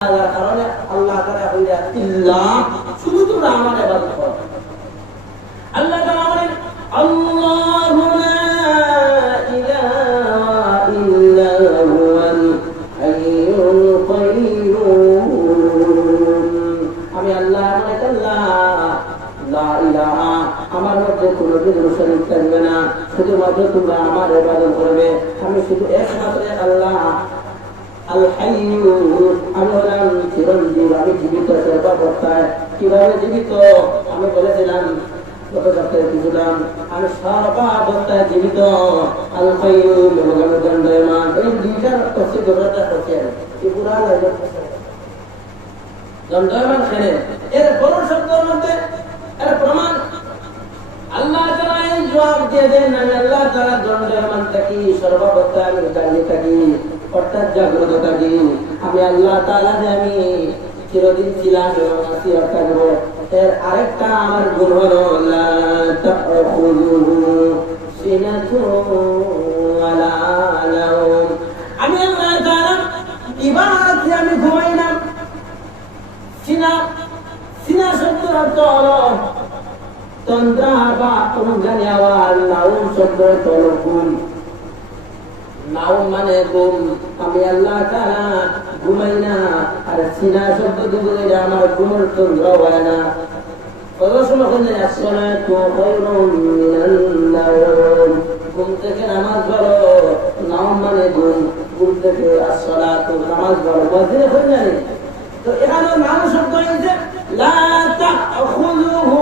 কারণে আল্লাহ তাআলা কইরা ইল্লা শুধু তোমরা আমার ইবাদত করো। আল্লাহ তাআলা বলেন আল্লাহু লা ইলাহা ইল্লা হুয়াল হাইয়ুল কাইয়্যুম। আমি আল্লাহ মানে আল্লাহ লা ইলাহা, আমার মধ্যে কোনো কিছু শরীক থাকবে না, শুধুমাত্র তোমরা আমার ইবাদত করবে। আমি শুধু একমাত্র আল্লাহ আল হাইয়্যু, আমি হলাম চিরঞ্জীব, আমি জীবিত সর্বাবস্থায়। কিভাবে জীবিত আমি বলেছিলাম গত সপ্তাহে কিছুলাম, আমি সর্বাবস্থায় জীবিত। আল কাইয়্যুম এবং আমি দণ্ডায়মান। এই দুইটার হচ্ছে দুটোটা হচ্ছে কি পুরা দণ্ডায়মান খেলে এর বড় শব্দের মধ্যে এর প্রমাণ আল্লাহ তাআলা এই জবাব দিয়ে দেন, আমি আল্লাহ তাআলা দণ্ডায়মান থাকি, সর্বাবস্থায় আমি দাঁড়িয়ে থাকি, অর্থাৎ জাগ্রত থাকি। আমি আল্লাহ তাআলা যে আমি চিরদিন ছিলাম এবং আছি থাকবো। এর আরেকটা আমার গুণ হলো লা তাখুযুহু সিনাতুন ওয়ালা নাওম। আমি আল্লাহ তাআলা ইবাদতে আমি ঘুমাই না। সিনা শব্দের অর্থ হলো তন্দ্রা বা অনুগামী আওয়াজ। নাওম শব্দের অর্থ হলো ঘুম। নাওম মানে ঘুম। আমি আল্লাহ তাআলা ঘুমাই না। আর সিনা শব্দ দিয়ে আমার ঘুমের তন্দ্রা হয় না। কত সময় হলে আসসালাতু খায়রুম মিনান নাওম, ঘুম থেকে নামাজ পড়ো। নাওম মানে ঘুম, ঘুম থেকে আসসালাতু নামাজ পড়ো। বুঝতে পারছেন? তো এখানে নাম শব্দ হইছে লা তাখুযুহু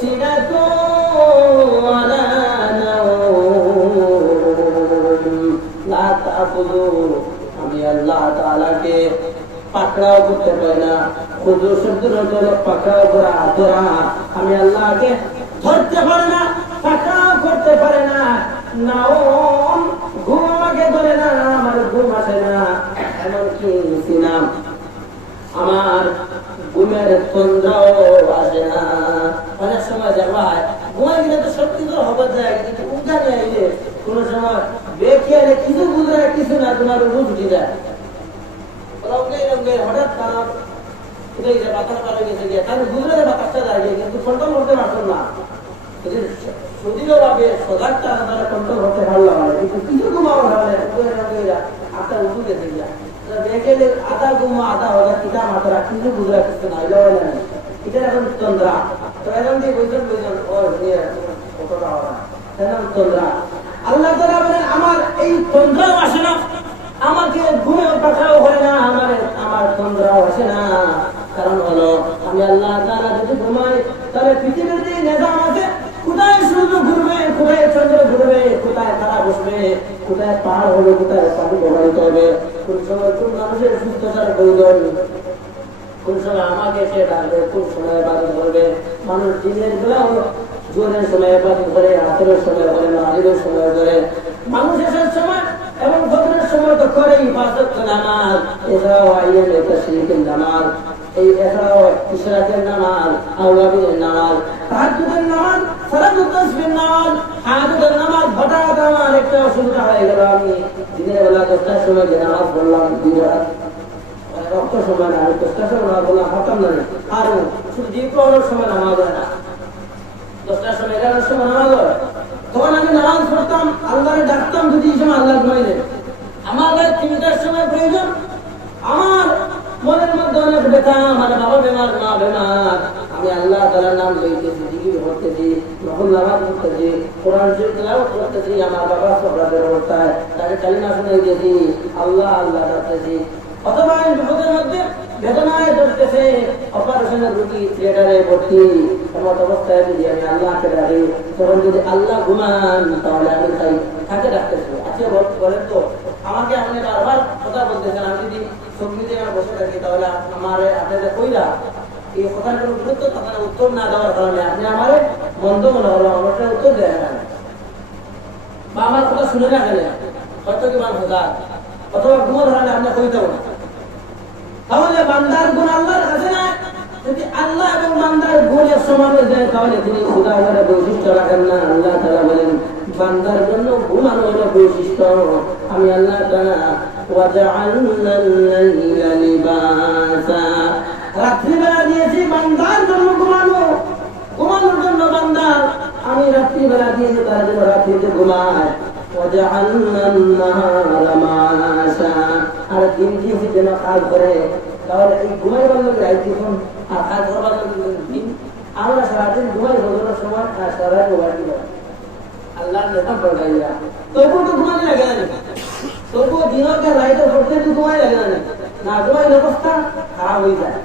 সিনাতুন ওয়ালা নাওম। আমি আল্লাহ তাআলাকে পাকড়াও করতে পারি না। খুদু শব্দের অর্থ হলো পাকড়াও করা, ধরা। আমি আল্লাহকে ধরতে পারি না, পাকড়াও করতে পারে না। নাওম ঘুম আমাকে ধরে না, আমার ঘুম আসে না। এমনকি সিনাম আমার ঘুমের তন্দ্রাও আসে না। অনেক সময় যাবা ঘুমাই গেলে তো সত্যি তো হবে যায়, কিন্তু উঠানে আইলে কোন সময় বেখিয়ালে কিছু বুঝে কিছু না, তোমার বুঝ উঠে যায়। হঠাৎ খারাপ বাতাস পারে গেছে গিয়ে তাহলে বুঝলে বাতাসটা দাঁড়িয়ে, কিন্তু কন্ট্রোল করতে পারতাম না। সদিও ভাবে সজাগটা তারা কন্ট্রোল করতে পারলাম না, কিন্তু কিছু ঘুমাও ভাবে আপনার উঠু গেছে গিয়া বেখেলে আধা ঘুমো আধা হজা কিতা মাত্রা কিছু বুঝে রাখছে না, এটাও না। এটা এখন তন্দ্রা। তো এখন দিয়ে বলছেন ও নিয়ে কতটা হবে তন্দ্রা। আল্লাহ তাআলা বলেন আমার এই তন্দ্রাও আসে না, আমাকে ঘুমেও পাঠাও হয় না, আমার তন্দ্রাও আসে না। কারণ হলো আমি আল্লাহ তাআলা যদি ঘুমাই তাহলে পৃথিবীর যে নিজাম আছে, কোথায় সূর্য ঘুরবে, কোথায় চন্দ্র ঘুরবে, কোথায় তারা বসবে, কোথায় পাহাড় হবে, কোথায় পানি প্রবাহিত হবে, কোন সময় কোন মানুষের সুস্থতার প্রয়োজন, কোন সময় আমাকে সে ডাকবে, কোন সময় ইবাদত করবে। মানুষ দিনের বেলা জোরের সময় ইবাদত করে, রাতের সময় করে, মাগরিবের সময় করে, মানুষ এসব সময় এবং ফজরের সময় তো করে ইবাদত নামাজ, এছাড়াও আইয়ামে তাশরিকের নামাজ, এই এছাড়াও ইশরাকের নামাজ, আওয়াবিনের নামাজ, তাহাজ্জুদের নামাজ, সালাতুত তাসবিহের নামাজ, হাজাতের নামাজ। হঠাৎ আমার একটা অসুবিধা হয়ে গেল, আমি দিনের বেলা 10টার সময় যে নামাজ পড়লাম, 2 রাকাত রক্ত সময় না, 10টার সময় নামাজ পড়লাম, হতাম না। আর শুধু দ্বিপ্রহরের সময় নামাজ হয় না, 10টার সময় 11টার সময় নামাজ হয়। তখন আমি নামাজ পড়তাম, আল্লাহরে ডাকতাম, যদি এই সময় আল্লাহ ঘুমাইলে আমার 3টার সময় প্রয়োজন। আমার মনের মধ্যে অনেক ব্যথা, আমার বাবা বেমার, মা বেমার, আমি আল্লাহ তাআলার নাম লইতেছি, জিকির করতেছি, নফল নামাজ পড়তেছি, কোরআন শরীফ তেলাওয়াত করতেছি, আমার বাবা সবরাতের অবস্থায় তাকে কালিমা শুনাই দিয়েছি, আল্লাহ আল্লাহ ডাকতেছি। অথবা বিপদের মধ্যে বেদনায় ধরতেছে, অপারেশনের রোগী থিয়েটারে ভর্তি, এমন অবস্থায় যদি আমি আল্লাহকে ডাকি, তখন যদি আল্লাহ ঘুমান তাহলে আমি তাকে ডাকতেছি। আচ্ছা বলেন তো, আমাকে আপনি বারবার কথা বলতেছেন, আমি যদি সঙ্গীতে বসে থাকি তাহলে আমার আপনাদের কইরা এই কথার কোনো গুরুত্ব তখন উত্তর না দেওয়ার কারণে আপনি আমার বন্ধ মনে হলো, আমার উত্তর দেয় না বা আমার কথা শুনে না গেলে হয়তো কি মান হোক, অথবা ঘুমো ধরালে আপনি কইতে না। তাহলে বান্দার গুণ আল্লাহর কাছে না। যদি আল্লাহ এবং বান্দার গুণের সমান হয়ে যায় তাহলে তিনি খুদা করে বৈশিষ্ট্য রাখেন না। আল্লাহ তাআলা বলেন বান্দার জন্য ঘুমানো হলো বৈশিষ্ট্য। আমি আল্লাহ তাআলা وجعلنا الليل لباسا রাত্রিবেলা দিয়েছি বান্দার জন্য ঘুমানোর জন্য বান্দার আমি রাত্রিবেলা দিয়েছি তার জন্য রাত্রিতে ঘুমায় وجعلنا النهار معاشا আর দিন দিয়েছি যেন কাজ করে তাহলে এই ঘুমাই বন্ধ করে যখন আর কাজ করবার দিন আমরা সারাদিন ঘুমাই বদলার সময় আর সারা ঘুমাই দিব আল্লাহর নেতা পড়াইয়া তবু তো ঘুমাই লাগে না তবু দিনকে রাইতে পড়তে তো ঘুমাই লাগে না না ঘুমাই অবস্থা খারাপ হয়ে যায়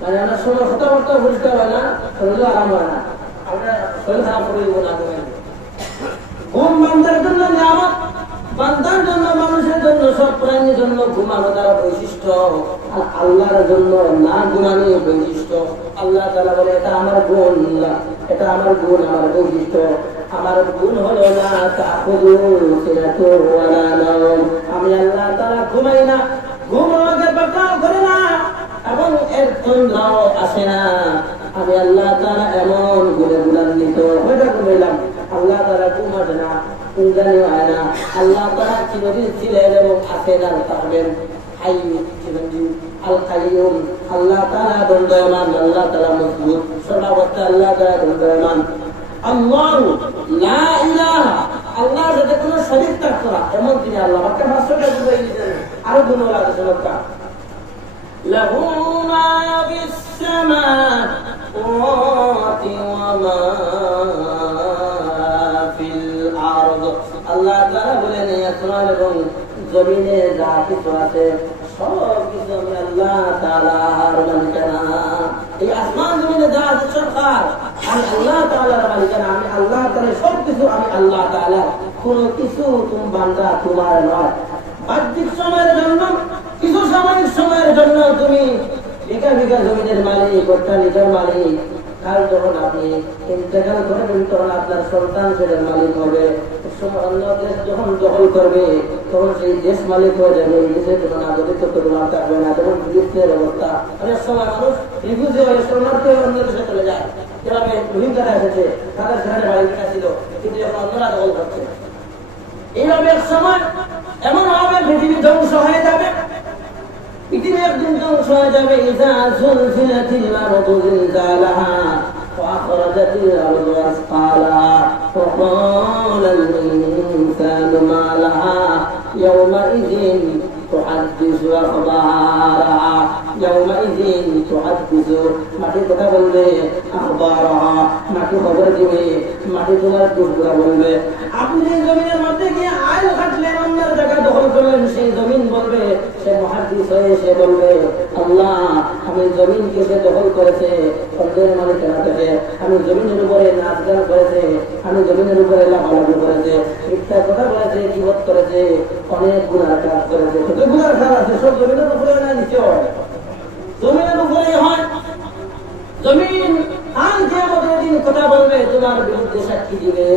মানে আমরা সময় কথাবার্তা পরিষ্কার হয় না শরীর আরাম হয় না আমরা শরীর খারাপ করে দিব না ঘুম বান্দার জন্য নিয়ামত বান্দার জন্য মানুষের জন্য সব প্রাণীর জন্য ঘুমানো তারা বৈশিষ্ট্য আর আল্লাহর জন্য না ঘুমানো বৈশিষ্ট্য আল্লাহ তাআলা বলে এটা আমার গুণ এটা আমার গুণ আমার বৈশিষ্ট্য আমার গুণ হলো না আমি আল্লাহ তাআলা ঘুমাই না ঘুম আমাকে পাকড়াও করে না এবং এর তন্দ্রাও আসে না আমি আল্লাহ তাআলা এমন গুণে গুণান্বিত হয়ে ঘুমাইলাম আল্লাহ তাআলা ঘুমাবে না কুঞ্জানি হয় না আল্লাহ তাআলা চিরদিন ছিলেন এবং আছেন আর থাকবেন হাই চিরঞ্জীব আল কাইয়ুম আল্লাহ তাআলা দণ্ডায়মান আল্লাহ তাআলা মজবুত সর্বাবস্থা আল্লাহ তাআলা দণ্ডায়মান আল্লাহু লা ইলাহা আল্লাহর সাথে কোনো শরীক থাকতো না এমন তিনি আল্লাহ মক্কা ভাষাটা বুঝাই দিয়েছেন আরো গুণ লাগে মক্কা লাহু মা ফিস সামাওয়াতি ওয়া মা আল্লাহ তাআলা বলেন আসমান এবং জমিনে যা কিছু আছে সব কিছু আমি আল্লাহ তাআলার মালিকানা এই আসমান জমিনে যা আছে সব কার আমি আল্লাহ তাআলার মালিকানা আমি আল্লাহ তাআলা সব কিছু আমি আল্লাহ তাআলা কোনো কিছু তুমি বান্দা তোমার নয় বাহ্যিক সময়ের জন্য কিছু সাময়িক সময়ের জন্য তুমি বিঘা বিঘা জমিনের মালিক অট্টালিকার মালিক কাল যখন আপনি ইন্তেকাল করবেন তখন আপনার সন্তান সেটার মালিক হবে অন্য দেশ যখন দখল করবে তখন সেই দেশ মালিক হয়ে যাবে এই দেশে কোনো নাগরিক তোমার থাকবে না তখন ফিলিস্তিনের অবস্থা অনেক সময় মানুষ রিফিউজি হয়ে শরণার্থী হয়ে অন্য দেশে চলে যায় যেভাবে রোহিঙ্গারা এসেছে তাদের সেখানে বাড়ি ছিল কিন্তু এখন অন্যরা দখল করছে এইভাবে এক সময় এমন হবে পৃথিবী ধ্বংস হয়ে যাবে পৃথিবী একদিন ধ্বংস হয়ে যাবে ইযা যুলজিলাতিল আরদু জিলজালাহা وأخرجت الأرض أثقالها وقال الإنسان ما لها يومئذ تحدث أخبارها يومئذ تحدث মাটি কথা বলবে أخبارها মাটি খবর দিবে মাটি তোমার দুঃখরা বলবে আপনি এই জমিনের মধ্যে গিয়ে আইল কাটলেন অন্যের জায়গা দখল করলেন সেই জমিন বলবে সে মুহাদ্দিস হয়ে সে বলবে আল্লাহ আমি জমিনকে সে দখল করেছে অন্যের মালিকানা থেকে আমি জমিনের উপরে নাচ গান করেছে আমি জমিনের উপরে লাফালাফি করেছে মিথ্যা কথা বলেছে গীবত করেছে অনেক গুনার কাজ করেছে কত গুনার কাজ আছে সব জমিনের উপরে না নিচে হয় জমিনের উপরে হয় জমিন আর কিয়ামতের দিন কথা বলবে তোমার বিরুদ্ধে সাক্ষী দিবে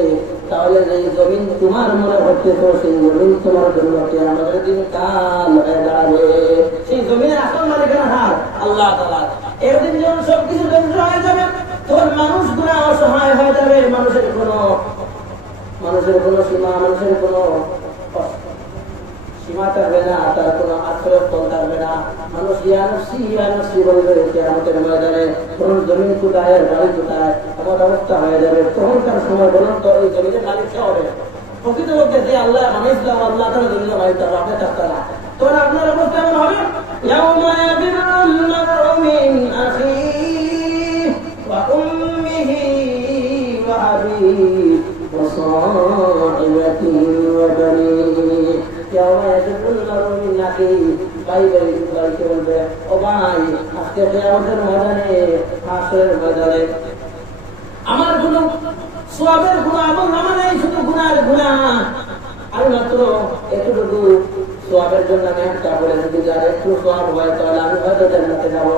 তাহলে এই জমিন তোমার মনে হচ্ছে তো সেই জমিন তোমার জন্য কিয়ামতের দিন কাল হয়ে দাঁড়াবে সেই জমিনের আসল মালিকানা হার আল্লাহ তাআলা একদিন যখন সবকিছু ধ্বংস হয়ে যাবে তখন মানুষগুলো অসহায় হয়ে যাবে মানুষের কোনো সীমা মানুষের কোনো সীমা থাকবে না তার কোনো আশ্রয়স্থল থাকবে না মানুষ ইয়া নফসি বলবে কিয়ামতের ময়দানে তখন জমিন কোথায় বাড়ি কোথায় এমন অবস্থা হয়ে যাবে তখনকার সময় বলুন তো এই জমিনের মালিক কে হবে প্রকৃতপক্ষে যে আল্লাহ বানাইছিলাম আল্লাহ তাআলা জমিনের মালিক তারা আপনি থাকতেন না তখন আপনার অবস্থা এমন হবে ইয়াউমা ইয়াবিরুল মারউ মিন আখিহি ওয়া উম্মিহি ওয়া আবিহি ওয়া সাহিবাতিহি ওয়া বানিহি ইয়াউমা ইয়াবিরুল মারউ মিন আখিহি ভাইকে বলবে ও ভাই আজকে কিয়ামতের ময়দানে হাসরের ময়দানে আমার কোনো সওয়াবের গুনাহ আমল নামা নেই শুধু গুনাহের গুনাহ আর মাত্র এতটুকু সওয়াবের জন্য আমি একটা বলে যদি যার একটু সওয়াব হয় তাহলে আমি হয়তো জান্নাতে যাব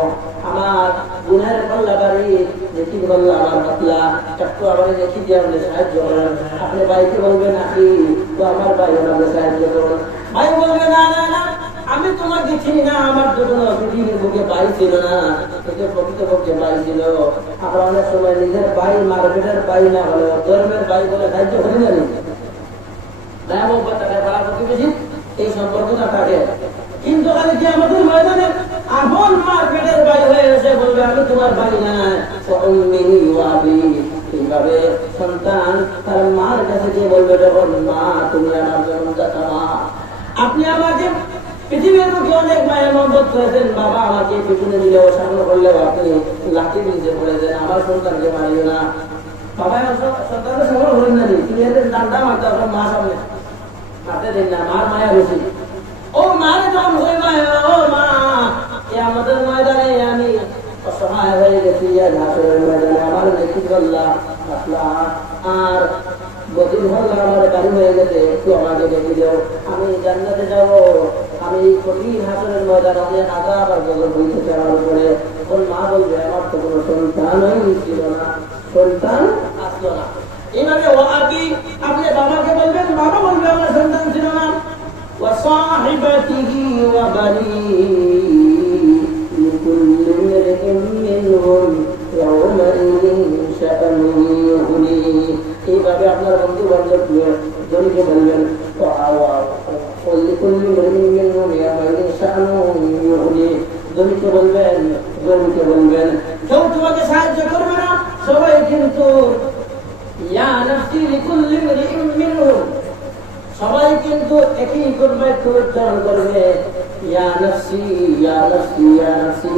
আমার গুনাহের পাল্লা বাড়ি দেখি বললাম আমার পাতলা একটু আবার দেখি দিয়ে আমাদের সাহায্য করেন আপনি ভাইকে বলবেন নাকি তো আমার ভাই আমাদের সাহায্য করুন ভাই বলবে না না না আমি তোমাকে চিনি না আমার জন্য পৃথিবীর বুকে ভাই ছিল না কিন্তু প্রকৃতপক্ষে ভাই ছিল আমরা অনেক সময় নিজের ভাই মার্কেটের ভাই না হলেও ধর্মের ভাই বলে সাহায্য করি না এই সম্পর্কটা কাটে। কিন্তু খালি কি আমাদের ময়দানে আপন মা পেটের ভাই হয়ে এসে বলবে আমি তোমার ভাই না, এইভাবে সন্তান তার মার কাছে গিয়ে বলবে যখন মা তুমি আমার জন্মদাতা মা, আপনি আমাকে পৃথিবীর মুখে অনেক মায়ের মহব্বত করেছেন, বাবা আমাকে পিছনে দিলেও সামনে করলেও আপনি লাঠি নিচে পড়েছেন, আমার সন্তানকে মারিও না। বাবা সন্তানকে সামনে করেন না, তুমি এদের ডান্ডা মারতে আপনার মা সামনে মারতে দেন না, মার মায়া বেশি। ও মারে যখন হয়ে মায়া, ও মা আমাদের ময়দানে আমি অসহায় হয়ে গেছি, ঘাসের ময়দানে আমার দেখি বললা আসলা আর গতির হল্লা আমার গাড়ি হয়ে গেছে, একটু আমাকে দেখে দেও, আমি জান্নাতে যাব। আমি কঠিন হাসনের ময়দানে অনেক আজাব আর গজব হইতেছে আমার উপরে। ওর মা বলবে আমার তো কোনো সন্তানই ছিল না, সন্তান আসলো না। এইভাবে ও আপনি বাবাকে বলবেন, বাবা বলবে আমার সন্তান ছিল না। وصاحبته وبنيه لكل امرئ منهم يومئذ شأن يغنيه। এইভাবে আপনার বন্ধু বান্ধব জনকে বলবেন لكل امرئ منهم يومئذ شأن يغنيه। জনকে বলবেন কেউ তোমাকে সাহায্য করবে না, সবাই কিন্তু ইয়া নাফসি লিকুল্লি ইমরিইন মিনহুম, সবাই কিন্তু একই করবে, উচ্চারণ করবে ইয়া নাফসি ইয়া নাফসি ইয়া নাফসি,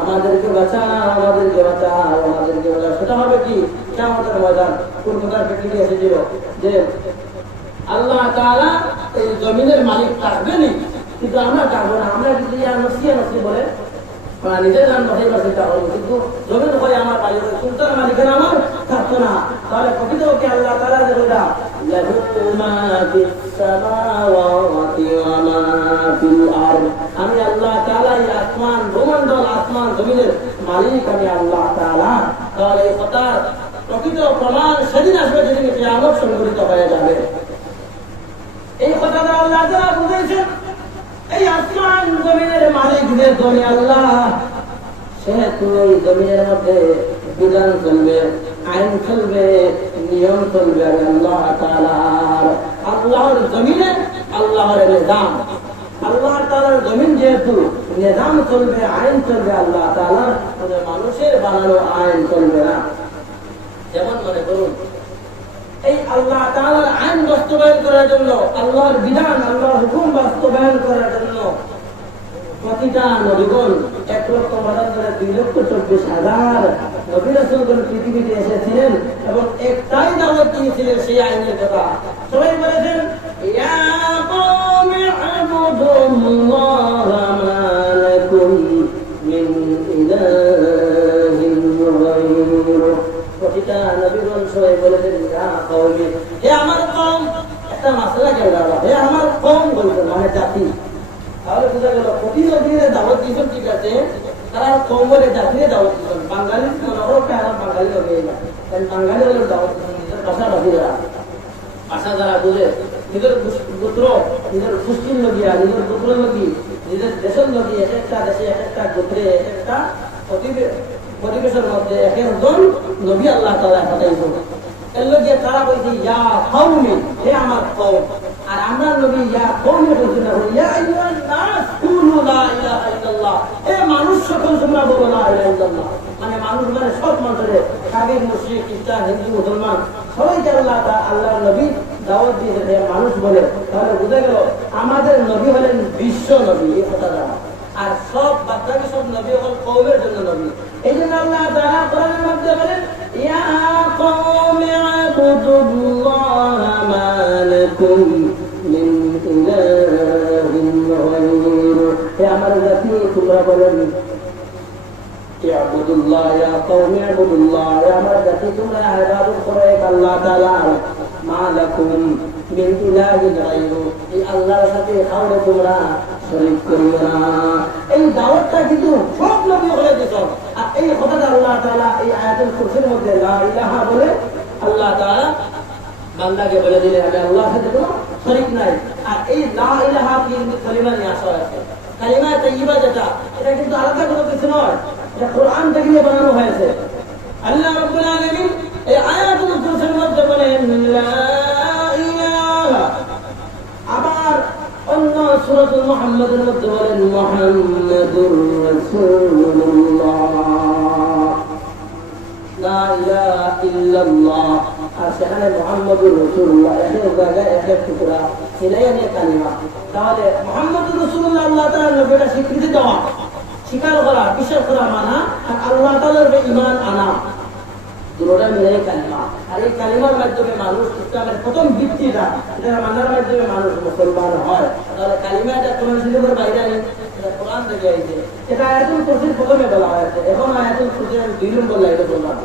আমাদেরকে বাঁচাও আমাদেরকে বাঁচাও আমাদেরকে বাঁচাও। সেটা হবে কি কিয়ামতের ময়দান। কোন কথার প্র্যাকটিক্যালি এসেছিল যে আল্লাহ তাআলা এই জমিনের মালিক থাকবেনই, কিন্তু আমরা থাকবো না। আমরা কিন্তু ইয়া নাফসি বলে নিজের গান বসাই পারছি, কিন্তু জমিন হয় আমার মালিক, সুলতান মালিকের আমার থাকতো না। তাহলে প্রকৃতকে আল্লাহ তাআলা যে বললাম আমি আল্লাহ তাআলা এই আসমান ভূমণ্ডল আসমান জমিনের মালিক আমি আল্লাহ তাআলা। তাহলে এই কথার প্রকৃত প্রমাণ সেদিন আসবে যেদিন কিয়ামত সংঘটিত হয়ে যাবে। এই কথাটা আল্লাহ তাআলা বুঝেছেন। এই আসমান জমিনের মালিক যে তুমি আল্লাহ, সেহেতু এই জমিনের মধ্যে বিধান চলবে, আইন চলবে, নিয়ম চলবে আল্লাহ তাআলার। আল্লাহর জমিনে আল্লাহর নিজাম, আল্লাহ তাআলার জমিন যেহেতু নিজাম চলবে, আইন চলবে আল্লাহ তাআলার, মানুষের বানানো আইন চলবে না। যেমন মনে করুন এই আল্লাহ তাআলার আইন বাস্তবায়ন করার জন্য, আল্লাহর বিধান আল্লাহর হুকুম বাস্তবায়ন করার জন্য প্রতিটা নবীগণ 1,72,24,000 নবী রাসূলগণ পৃথিবীতে এসেছিলেন এবং একটাই দাওয়াত দিয়েছিলেন সেই আইনের কথা। সবাই বলেছেন ইয়া কওমি আ'বুদুল্লাহা মা লাকুম মিন ইলাহিন গায়রুহু। প্রতিটা নবীগণ সবাই বলেছেন ইয়া কওমি, হে আমার কওম। একটা মাসলা কেউ দাঁড়া, হে আমার কওম বলতেন, মানে জাতি। তাহলে বোঝা গেল প্রতি নবীর দাওয়াত দিয়েছেন, ঠিক আছে, তারা কওমের জাতির দাওয়াত দিয়েছেন। বাঙালি মনোহরকে আর বাঙালি হবে না, কারণ বাঙালি হলো দাওয়াত দিয়েছেন নিজের ভাষাভাষীরা, ভাষা যারা বোঝে, নিজের গোত্র, নিজের গোষ্ঠীর লগিয়া, নিজের গোত্রের লগি, নিজের দেশের লগি, এক একটা দেশে এক একটা গোত্রে এক একটা পরিবেশের মধ্যে এক একজন নবী আল্লাহ তাআলা পাঠাইছেন। এর লগিয়া তারা বলছে ইয়া কওমি, হে আমার কওম। আর আমরা নবী ইয়া কওমি বলছি না, ইয়া আইয়ুহান নাস কুলু লা ইলাহা ইল্লাল্লাহ, হে মানুষ সকল তোমরা বলো লা ইলাহা ইল্লাল্লাহ। মানে মানুষ মানে সব মানুষের, কাফির মুশরিক খ্রিস্টান হিন্দু মুসলমান সবাইকে আল্লাহর নবী দাওয়াত দিয়েছে মানুষ বলে। তাহলে বুঝা গেল আমাদের নবী হলেন বিশ্ব নবী, এই কথাটা। আর সব বাচ্চাকে সব নবী হল কওমের জন্য নবী। এই জন্য আল্লাহ তাআলা কোরআনের মধ্যে বলেন ইয়া কওমি আ'বুদুল্লাহা মা লাকুম মিন ইলাহিন গায়রুহু। হে আমার জাতি তোমরা বলেন ইয়াবুদুল্লাহ, ইয়া কওমি আ'বুদুল্লাহ, হে আমার জাতি তোমরা ইবাদত করো এক আল্লাহ তাআলার। মা লাকুম মিন ইলাহিন গায়রুহু, এই আল্লাহর সাথে কাউকে তোমরা শরীক করিও না। এই দাওয়াতটা কিন্তু সব নবী বলে দিয়েছেন। আর এই কথাটা আল্লাহ তাআলা এই আয়াতুল কুরসির মধ্যে লা ইলাহা বলে আল্লাহ তাআলা বান্দাকে বলে দিলেন আমি আল্লাহর সাথে কোনো শরীক নাই। আর এই লা ইলাহা কিন্তু কালিমা নিয়ে আসা হয়েছে, কালিমা তাইয়্যিবা যেটা, এটা কিন্তু আলাদা কোনো কিছু নয়, এটা কোরআন থেকে বানানো হয়েছে। আল্লাহ রাব্বুল আলামিন এই আয়াতুল কুরসির মধ্যে বলেন লা ইলাহা, আবার অন্য সূরাতুল মুহাম্মাদের মধ্যে বলেন মুহাম্মাদুর রাসূলুল্লাহ লা ইলাহা ইল্লাল্লাহ। আর সেখানে মুহাম্মাদুর রাসূলুল্লাহ এর জায়গায় এক টুকরা ছিলাইনে কালিমা। তাহলে মুহাম্মাদুর রাসূলুল্লাহ আল্লাহ তাআলার নবীটা স্বীকৃতি দেওয়া, স্বীকার করা, বিশ্বাস করা, মানা, আর আল্লাহ তাআলার ঈমান আনা, দুটোটা মিলে কালিমা। আর এই কালিমার মাধ্যমে মানুষ ইসলামের প্রথম ভিত্তিটা এটা মানার মাধ্যমে মানুষ মুসলমান হয়। তাহলে কালিমাটা কোরআন শরীফের বাইরে নেই, এটা কোরআন থেকে আইছে। এটা আয়াতুল কুরসির প্রথমে বলা হয়েছে, এখন আয়াতুল কুরসি আমি 2 নম্বর লাইনে বললাম।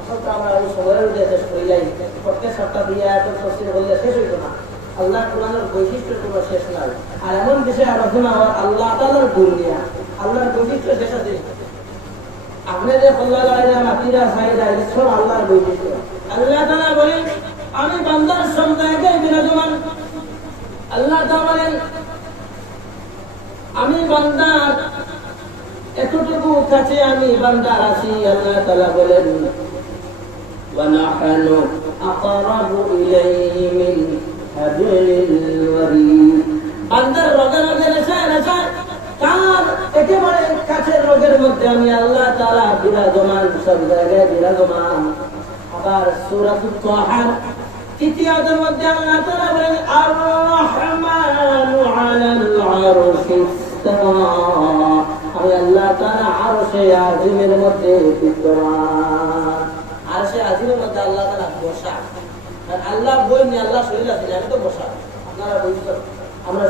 আসলে আমরা এই সময়ের মধ্যে শেষ করিলাই, প্রত্যেক সপ্তাহ দিয়ে আয়াতুল কুরসি বললে শেষ হইতো না। আল্লাহ কোরআনের বৈশিষ্ট্যের কোনো শেষ নাই। আর এমন বিষয়ে আলোচনা হয় আল্লাহ তাআলার গুণ নিয়ে, আল্লাহর বৈশিষ্ট্য শেষ আছে। আপনাদের মাতিরা সাইদা ঈশ্বর আল্লাহর বৈশিষ্ট্য। আল্লাহ তাআলা বলেন আমি বান্দার সম্প্রদায়কে বিরাজমান। আল্লাহ তাআলা বলেন আমি বান্দার এতটুকু কাছে আমি বান্দার আছি। আল্লাহ তাআলা বলেন ওয়া নাহনু আকরাবু ইলাইহি মিন হাবলিল ওয়ারিদ। বান্দার রগে রগে রেছায় রেছায় তার একেবারে কাছের রোগের মধ্যে আমি আল্লাহ তাআলা বিরাজমান, সব জায়গায় বিরাজমান। আবার সূরাতুত তাহা 3 আয়াতের মধ্যে আল্লাহ তাআলা বলেন আর রহমানু আলাল আরশি ইস্তাওয়া। আমি আল্লাহ তাআলা আরশে আজিমের মধ্যে বিরাজমান। আরশে আজিমের মধ্যে আল্লাহ তাআলা বসা। আর আল্লাহ বলেন আল্লাহ শরীর আছে, আমি তো বসা। আপনারা বুঝছেন আমরা